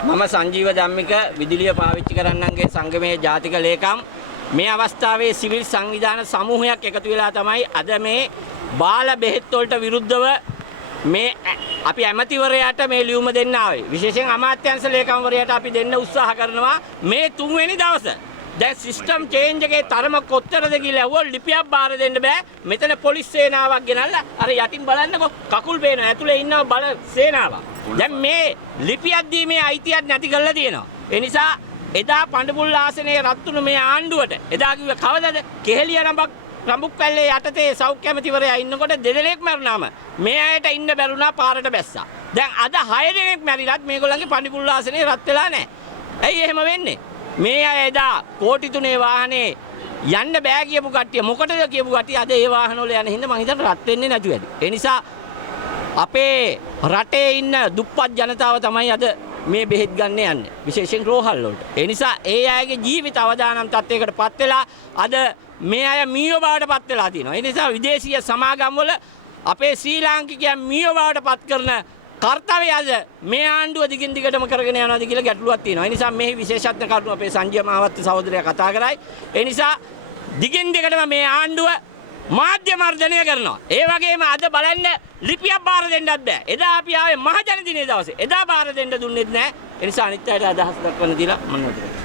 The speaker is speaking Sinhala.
මම සංජීව ධම්මික විදුලිය පාවිච්චි කරන්නන්ගේ සංගමයේ ජාතික ලේකම් මේ අවස්ථාවේ සිවිල් සංවිධාන සමූහයක් එකතු වෙලා තමයි අද මේ බාල බෙහෙත් වලට විරුද්ධව මේ අපි ඇමතිවරයාට මේ ලියුම දෙන්න ආවේ. විශේෂයෙන් අමාත්‍යාංශ ලේකම්වරයාට අපි දෙන්න උත්සාහ කරනවා මේ 3 වෙනි දවසේ. දැන් සිස්ටම් චේන්ජ් එකේ තරම කොච්චරද කියලා ඇහුවොත් ලිපියක් බාර දෙන්න බෑ. මෙතන පොලිස් සේනාවක් ගෙනල්ලා අර යටින් බලන්නකො කකුල් පේනවා. ඇතුලේ ඉන්නව බල සේනාවක්. දැන් මේ ලිපියක් දීමේ අයිතියක් නැති කරලා තියෙනවා. ඒ නිසා එදා පඬුපුල් ආසනයේ රත්තුණු මේ ආණ්ඩුවට එදා කිව්වේ කවදද? කෙහෙලිය රඹුක් පැල්ලේ යටතේ සෞඛ්‍ය ඇමතිවරයා ඉන්නකොට දෙදෙනෙක් මරුණාම මේ අයට ඉන්න බැරුණා පාරට බැස්සා. දැන් අද 6 දෙනෙක් මැරිලත් මේගොල්ලන්ගේ පඬුපුල් ආසනයේ රත් වෙලා නැහැ. ඇයි එහෙම වෙන්නේ? මේ අය එදා කෝටි 3 වාහනේ යන්න බෑ කියපු කට්ටිය මොකටද කියපු කට්ටිය අද ඒ වාහන වල යන හින්දා මං හිතන්නේ රත් වෙන්නේ නැතුව ඇති. ඒ නිසා අපේ රටේ ඉන්න දුප්පත් ජනතාව තමයි අද මේ බෙහෙත් ගන්න යන්නේ. විශේෂයෙන් රෝහල් වලට. ඒ නිසා ඒ අයගේ ජීවිත අවදානම් තත්යකට පත් වෙලා අද මේ අය මීයෝ බවට පත් වෙලා තියෙනවා. ඒ නිසා විදේශීය සමාගම් වල අපේ ශ්‍රී ලාංකිකයන් මීයෝ බවට පත් කරන කර්තව්‍යයද මේ ආණ්ඩුව දිගින් දිගටම කරගෙන යනවාද කියලා ගැටලුවක් තියෙනවා. ඒ නිසා මේ විශේෂඥ කරුණු අපේ සංජය මාවත්ත සහෝදරයා කතා කරයි. ඒ නිසා දිගින් දිගටම මේ ආණ්ඩුව මාධ්‍ය මර්ධනය කරනවා. ඒ වගේම අද බලන්න ලිපියක් බාර දෙන්නත් බෑ. එදා අපි ආවේ මහජන දිනේ දවසේ. එදා බාර දෙන්න දුන්නෙත් නෑ. ඒ නිසා අනිත් අයට අදහස් දක්වන්න දීලා මම නතර